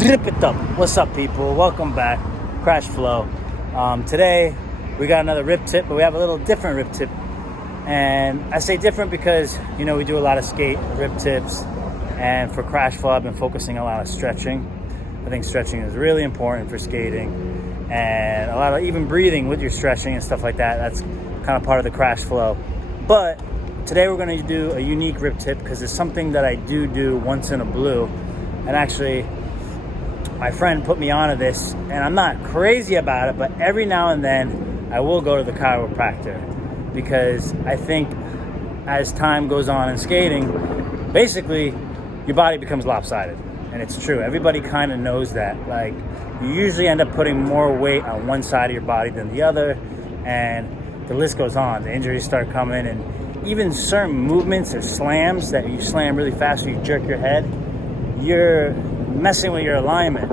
Rip it up. What's up, people? Welcome back. Crash Flow. Today we got another rip tip, but we have a little different rip tip. And I say different because, you know, we do a lot of skate rip tips. And for Crash Flow, I've been focusing a lot of stretching. I think stretching is really important for skating. And a lot of even breathing with your stretching and stuff like that. That's kind of part of the Crash Flow. But today we're going to do a unique rip tip because it's something that I do once in a blue. And actually, my friend put me onto this, and I'm not crazy about it, but every now and then I will go to the chiropractor because I think as time goes on in skating, basically your body becomes lopsided. And it's true. Everybody kind of knows that. Like, you usually end up putting more weight on one side of your body than the other, and the list goes on. The injuries start coming, and even certain movements or slams that you slam really fast or you jerk your head, you're messing with your alignment.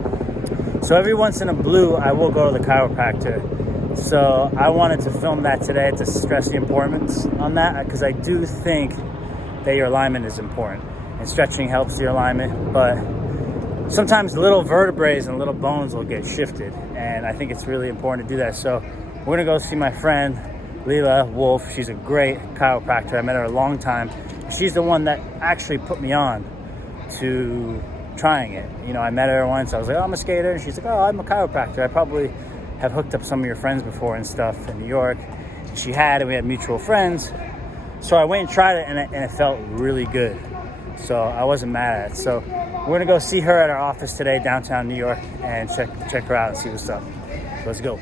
So every once in a blue, I will go to the chiropractor. So I wanted to film that today to stress the importance on that, because I do think that your alignment is important, and stretching helps your alignment. But sometimes little vertebrae and little bones will get shifted, and I think it's really important to do that. So we're gonna go see my friend Leila Wolf. She's a great chiropractor. I met her a long time. She's the one that actually put me on to trying it. You know, I met her once. I was like, oh, I'm a skater. And she's like, oh, I'm a chiropractor. I probably have hooked up some of your friends before and stuff in New York. And she had, and we had mutual friends. So I went and tried it, and it felt really good. So I wasn't mad at it. So we're gonna go see her at our office today, downtown New York, and check her out and see what's up. So let's go.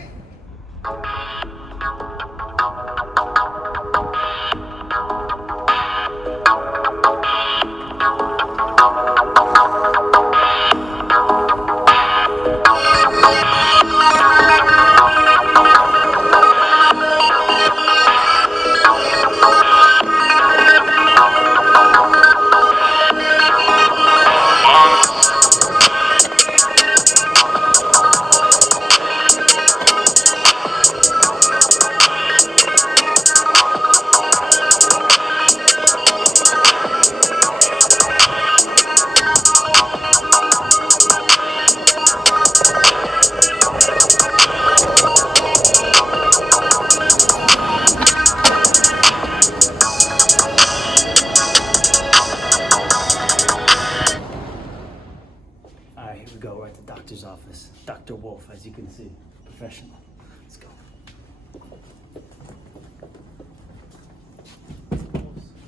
We're at the doctor's office. Dr. Wolf, as you can see, professional. Let's go.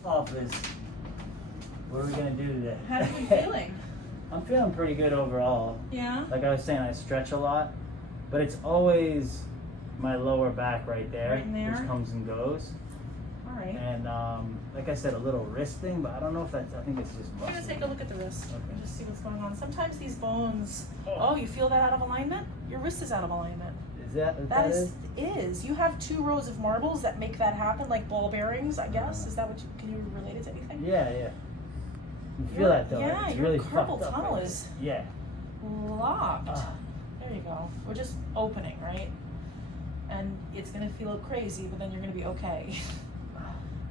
Office. What are we gonna do today? How are you feeling? I'm feeling pretty good overall. Yeah? Like I was saying, I stretch a lot, but it's always my lower back right there, which comes and goes. All right. And like I said, a little wrist thing, but I don't know if that's, I think it's just muscle. We're gonna take a look at the wrist and just see what's going on. Sometimes these bones, Oh. you feel that out of alignment? Your wrist is out of alignment. Is that what That is. You have 2 rows of marbles that make that happen, like ball bearings, I guess. Is that what can you relate it to anything? Yeah. You feel that though. Yeah, it's your really carpal fucked up, tunnel right? is locked. There you go. We're just opening, right? And it's gonna feel crazy, but then you're gonna be okay.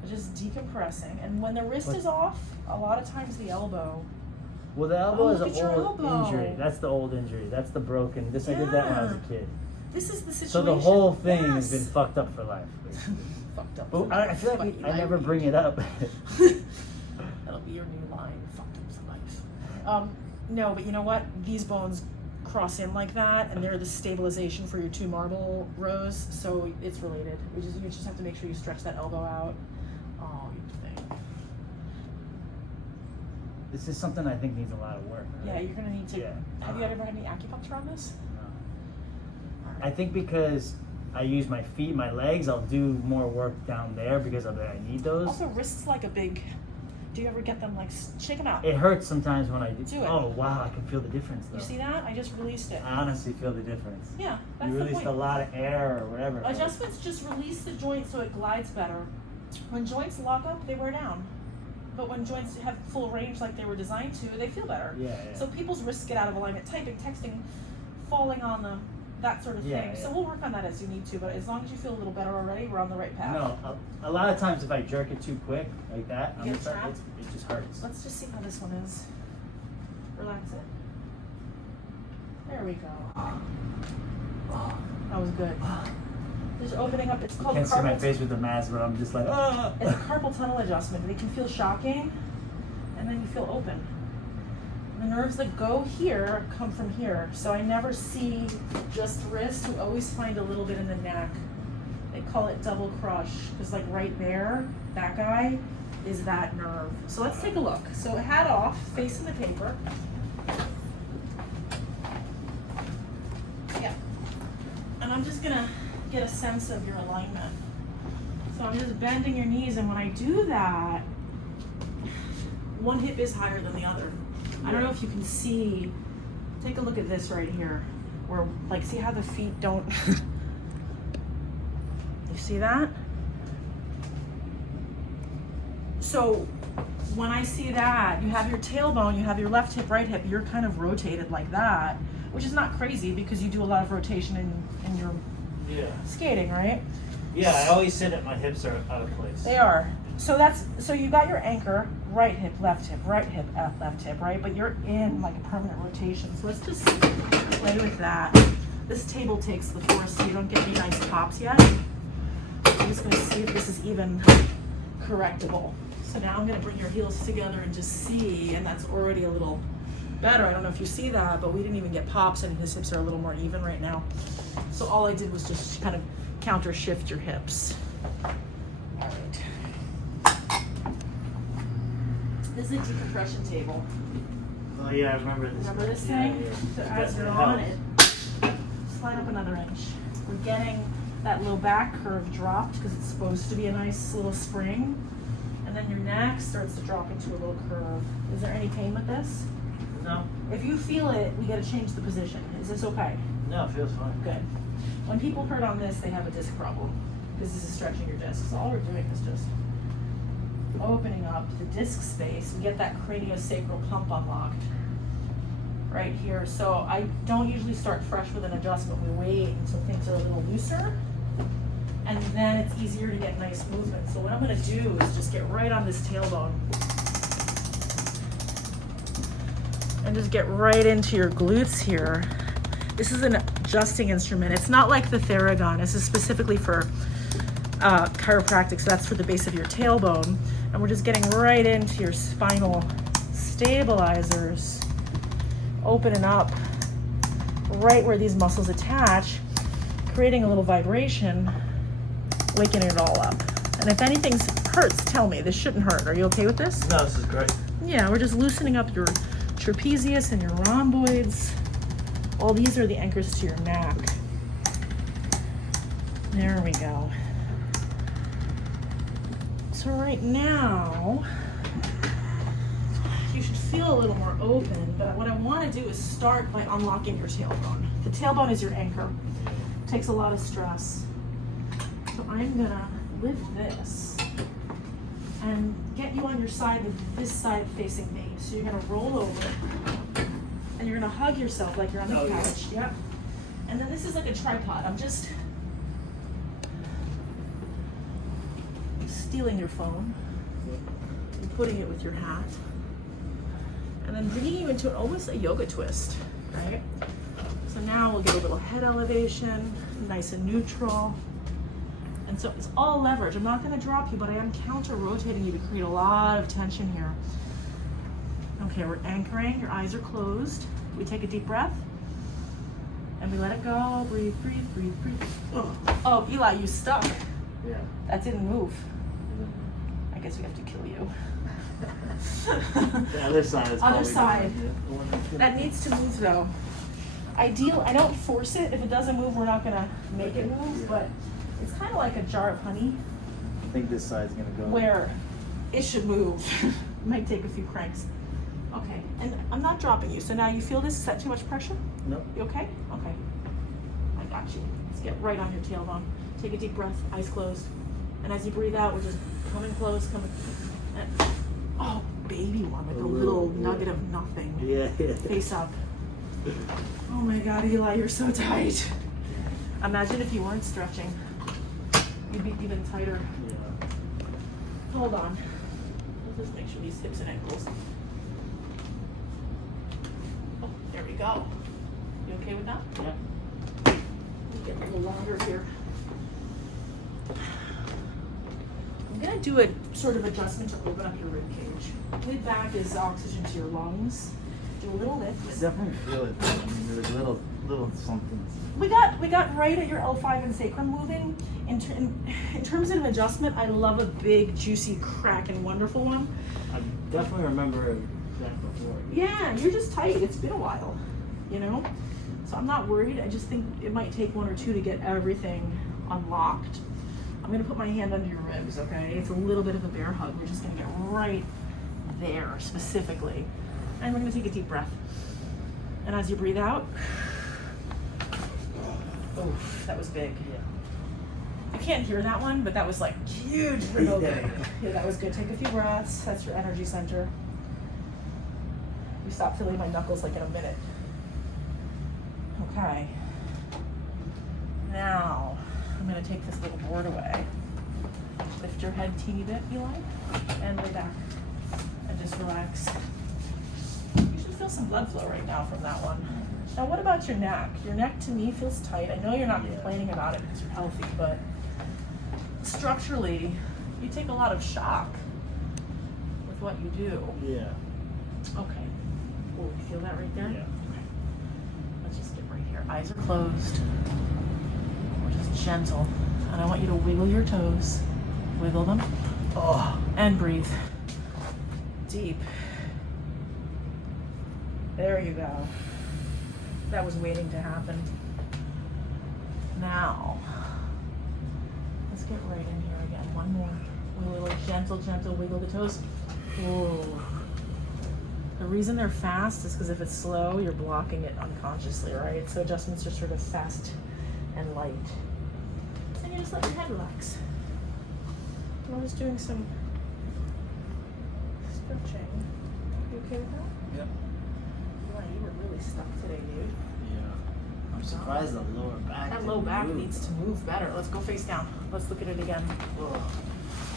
We're just decompressing. And when the wrist is off, a lot of times the elbow. Well, the elbow is look at an your old elbow. injury. That's the old injury. That's the broken. I did that when I was a kid. This is the situation. So the whole thing has been fucked up for life. Fucked up. But I feel like I never bring it up. That'll be your new line. Fucked up for life. No, but you know what? These bones cross in like that, and they're the stabilization for your 2 marble rows. So it's related. You just have to make sure you stretch that elbow out. Oh, you think. This is something I think needs a lot of work. Right? Yeah, you're gonna need to. Yeah. Have you ever had any acupuncture on this? I think because I use my feet, my legs, I'll do more work down there because of that. I need those. Also, wrists like a big. Do you ever get them like shake them out? It hurts sometimes when I do. Do it. Oh wow, I can feel the difference though. You see that? I just released it. I honestly feel the difference. Yeah, that's You the released point. a lot of air or whatever. Adjustments just release the joint so it glides better. When joints lock up, they wear down. But when joints have full range like they were designed to, they feel better. Yeah. So people's wrists get out of alignment, typing, texting, falling on them, that sort of thing. Yeah. So we'll work on that as you need to, but as long as you feel a little better already, we're on the right path. No, a lot of times if I jerk it too quick, like that, You get trapped? it just hurts. Let's just see how this one is. Relax it. There we go. That was good. Just opening up. It's called Can't see my carpal. face with the mask, but I'm just like, ah. It's a carpal tunnel adjustment. They can feel shocking, and then you feel open. The nerves that go here come from here. So I never see just wrist. We always find a little bit in the neck. They call it double crush because like right there, that guy is that nerve. So let's take a look. So hat off, facing the paper. Yeah. And I'm just gonna get a sense of your alignment. So I'm just bending your knees, and when I do that, one hip is higher than the other. I don't know if you can see, take a look at this right here, where like, see how the feet don't, you see that? So when I see that, you have your tailbone, you have your left hip, right hip, you're kind of rotated like that, which is not crazy because you do a lot of rotation in your skating, right? Yeah, I always sit at my hips are out of place. They are. So you got your anchor, right hip, left hip, left hip, right? But you're in like a permanent rotation. So let's just play with that. This table takes the force, so you don't get any nice pops yet. I'm just gonna see if this is even correctable. So now I'm gonna bring your heels together and just see, and that's already a little better. I don't know if you see that, but we didn't even get pops, and his hips are a little more even right now. So all I did was just kind of counter shift your hips. All right. This is a decompression table. Oh yeah, I remember this. Remember this Yeah, thing? yeah. So as you're on it, slide up another inch. We're getting that low back curve dropped because it's supposed to be a nice little spring. And then your neck starts to drop into a little curve. Is there any pain with this? No. If you feel it, we gotta change the position. Is this okay? No, it feels fine. Good. When people hurt on this, they have a disc problem because this is stretching your discs. So all we're doing is just opening up the disc space and get that craniosacral pump unlocked right here. So I don't usually start fresh with an adjustment. We wait until things are a little looser, and then it's easier to get nice movement. So what I'm gonna do is just get right on this tailbone and just get right into your glutes here. This is an adjusting instrument. It's not like the Theragun. This is specifically for chiropractic, so that's for the base of your tailbone. And we're just getting right into your spinal stabilizers, opening up right where these muscles attach, creating a little vibration, waking it all up. And if anything hurts, tell me. This shouldn't hurt. Are you okay with this? No, this is great. Yeah, we're just loosening up your trapezius and your rhomboids. All these are the anchors to your neck. There we go. So right now, you should feel a little more open, but what I want to do is start by unlocking your tailbone. The tailbone is your anchor. It takes a lot of stress. So I'm gonna lift this and get you on your side with this side facing me. So you're gonna roll over and you're gonna hug yourself like you're on the couch. Yep. And then this is like a tripod. I'm just stealing your phone and putting it with your hat, and then bringing you into almost a yoga twist, right? So now we'll get a little head elevation, nice and neutral. And so it's all leverage. I'm not gonna drop you, but I am counter rotating you to create a lot of tension here. Okay, we're anchoring, your eyes are closed. We take a deep breath and we let it go. Breathe, breathe, breathe, breathe. Oh, Eli, you stuck. Yeah. That didn't move. I guess we have to kill you. The other side is Other probably side. the one that's That needs to move though. I don't force it. If it doesn't move, we're not gonna make it move, but it's kind of like a jar of honey I think this side's gonna go. where it should move. Might take a few cranks. Okay, and I'm not dropping you. So now you feel this? Is that too much pressure? No. You okay? Okay. I got you. Let's get right on your tailbone. Take a deep breath, eyes closed. And as you breathe out, we're just coming close, coming. And, oh, baby one, like a little nugget of nothing. Yeah. Face up. Oh my God, Eli, you're so tight. Imagine if you weren't stretching. You'd be even tighter. Yeah. Hold on. Let's just make sure these hips and ankles. Oh, there we go. You You okay with that? Yeah. Get a little longer here. I'm gonna do a sort of adjustment to open up your rib cage. Mid back is oxygen to your lungs. Do a little lift. I definitely feel it. I mean, there was little something. We got right at your L5 and sacrum moving. In terms of an adjustment, I love a big, juicy, crack and wonderful one. I definitely remember that before. Yeah, you're just tight. It's been a while, you know? So I'm not worried. I just think it might take one or two to get everything unlocked. I'm gonna put my hand under your ribs, okay? It's a little bit of a bear hug. We're just gonna get right there specifically. And we're gonna take a deep breath. And as you breathe out, oh, that was big. Yeah. You can't hear that one, but that was like huge rib opening. Yeah, that was good. Take a few breaths. That's your energy center. You stop feeling my knuckles like in a minute. Okay. Now, I'm gonna take this little board away. Lift your head teeny bit, Eli, and lay back. And just relax. You should feel some blood flow right now from that one. Now, what about your neck? Your neck to me feels tight. I know you're not complaining about it because you're healthy, but structurally, you take a lot of shock with what you do. Yeah. Okay. Oh, you feel that right there? Yeah. Okay. Let's just get right here. Eyes are closed. We're just gentle. And I want you to wiggle your toes. Wiggle them. Oh. And breathe. Deep. There you go. That was waiting to happen. Now, let's get right in here again. One more. A little gentle wiggle the toes. Whoa. The reason they're fast is because if it's slow, you're blocking it unconsciously, right? So adjustments are sort of fast and light. And you just let your head relax. And we're just doing some stretching. You okay with that? Yep. Wow, you were really stuck today, dude. Yeah. I'm surprised the lower back. That didn't low back move. needs to move better. Let's go face down. Let's look at it again. Oh.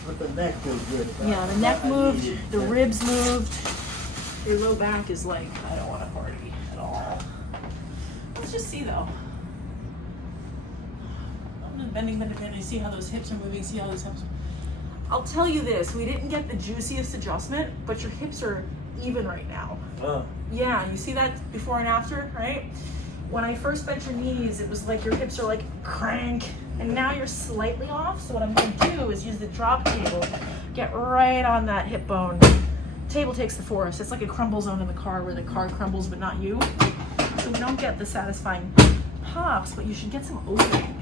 But the neck feels good. Yeah, the neck moved, the ribs moved. Your low back is like, I don't want to party at all. Let's just see though. I'm bending. You see how those hips are moving, see how those hips are. I'll tell you this, we didn't get the juiciest adjustment, but your hips are even right now. Oh. Yeah, you see that before and after, right? When I first bent your knees, it was like your hips are like crank, and now you're slightly off. So what I'm gonna do is use the drop table, get right on that hip bone. Table takes the force. It's like a crumble zone in the car where the car crumbles but not you. So we don't get the satisfying pops, but you should get some opening.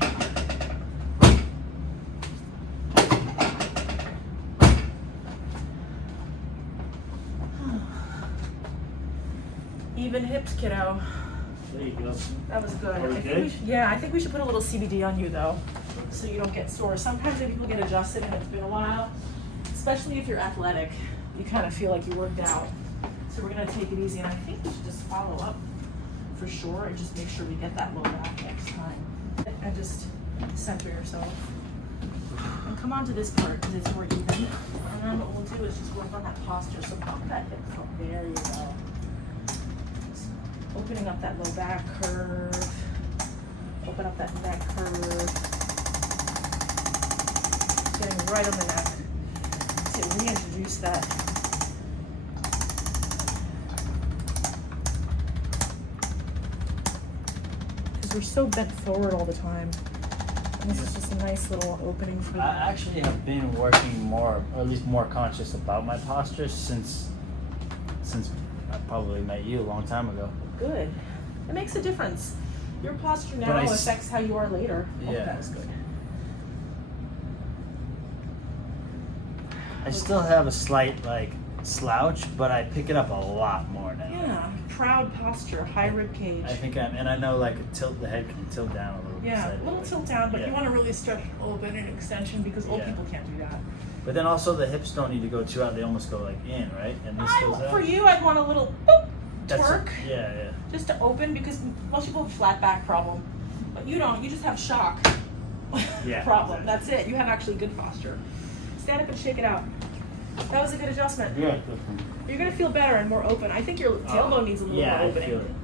Even hips, kiddo. There you go. That was good. Are we I think good? we should, yeah, I think we should put a little CBD on you though, so you don't get sore. Sometimes when people get adjusted and it's been a while, especially if you're athletic, you kind of feel like you worked out. So we're gonna take it easy, and I think we should just follow up for sure and just make sure we get that low back next time. And just center yourself. And come on to this part because it's more even. And then what we'll do is just work on that posture. So pump that hip from there you go. Opening up that low back curve. Open up that neck curve. Getting right on the neck. To reintroduce that. Because we're so bent forward all the time. And this is just a nice little opening for I that. actually have been working more, or at least more conscious about my posture since I probably met you a long time ago. Good. It makes a difference. Your posture But now I affects how you are later. Oh, Yeah. that was good. I still have a slight slouch, but I pick it up a lot more now. Yeah, proud posture, high rib cage. I think and I know the head can tilt down a little bit. Yeah, a slightly. little tilt down, but Yeah. you want to really stretch open and extension because old Yeah. people can't do that. But then also the hips don't need to go too out; they almost go in, right? And this goes out. For you, I'd want a little boop, That's twerk, yeah. just to open because most people have a flat back problem, but you don't. You just have shock Yeah, problem. exactly. That's it. You have actually good posture. Stand up and shake it out. That was a good adjustment. Yeah. You're gonna feel better and more open. I think your tailbone needs a little more opening.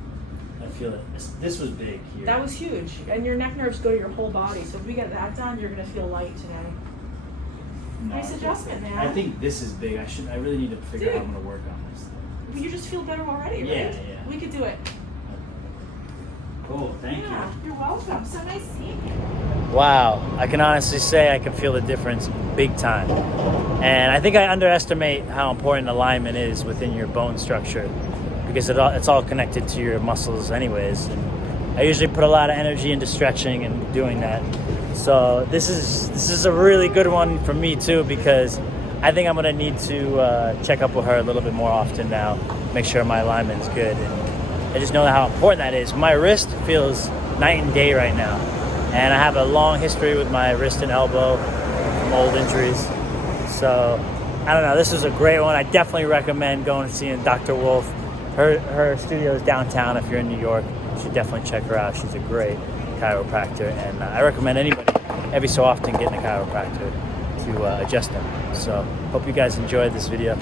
I feel it. This was big here. That was huge. And your neck nerves go to your whole body. So if we get that done, you're going to feel light today. No, Nice adjustment, man. I think this is big. I really need to figure out how I'm going to work on this. You just feel better already, right? Yeah. We could do it. Cool, thank you. You're welcome. So nice seeing you. Wow, I can honestly say I can feel the difference big time. And I think I underestimate how important alignment is within your bone structure because it's all connected to your muscles anyways. And I usually put a lot of energy into stretching and doing that. So this is a really good one for me too because I think I'm gonna need to check up with her a little bit more often now, make sure my alignment's good. And I just know how important that is. My wrist feels night and day right now. And I have a long history with my wrist and elbow from old injuries. So, I don't know, this is a great one. I definitely recommend going and seeing Dr. Wolf. Her studio is downtown if you're in New York. You should definitely check her out. She's a great chiropractor. And I recommend anybody every so often getting a chiropractor to adjust them. So, hope you guys enjoyed this video.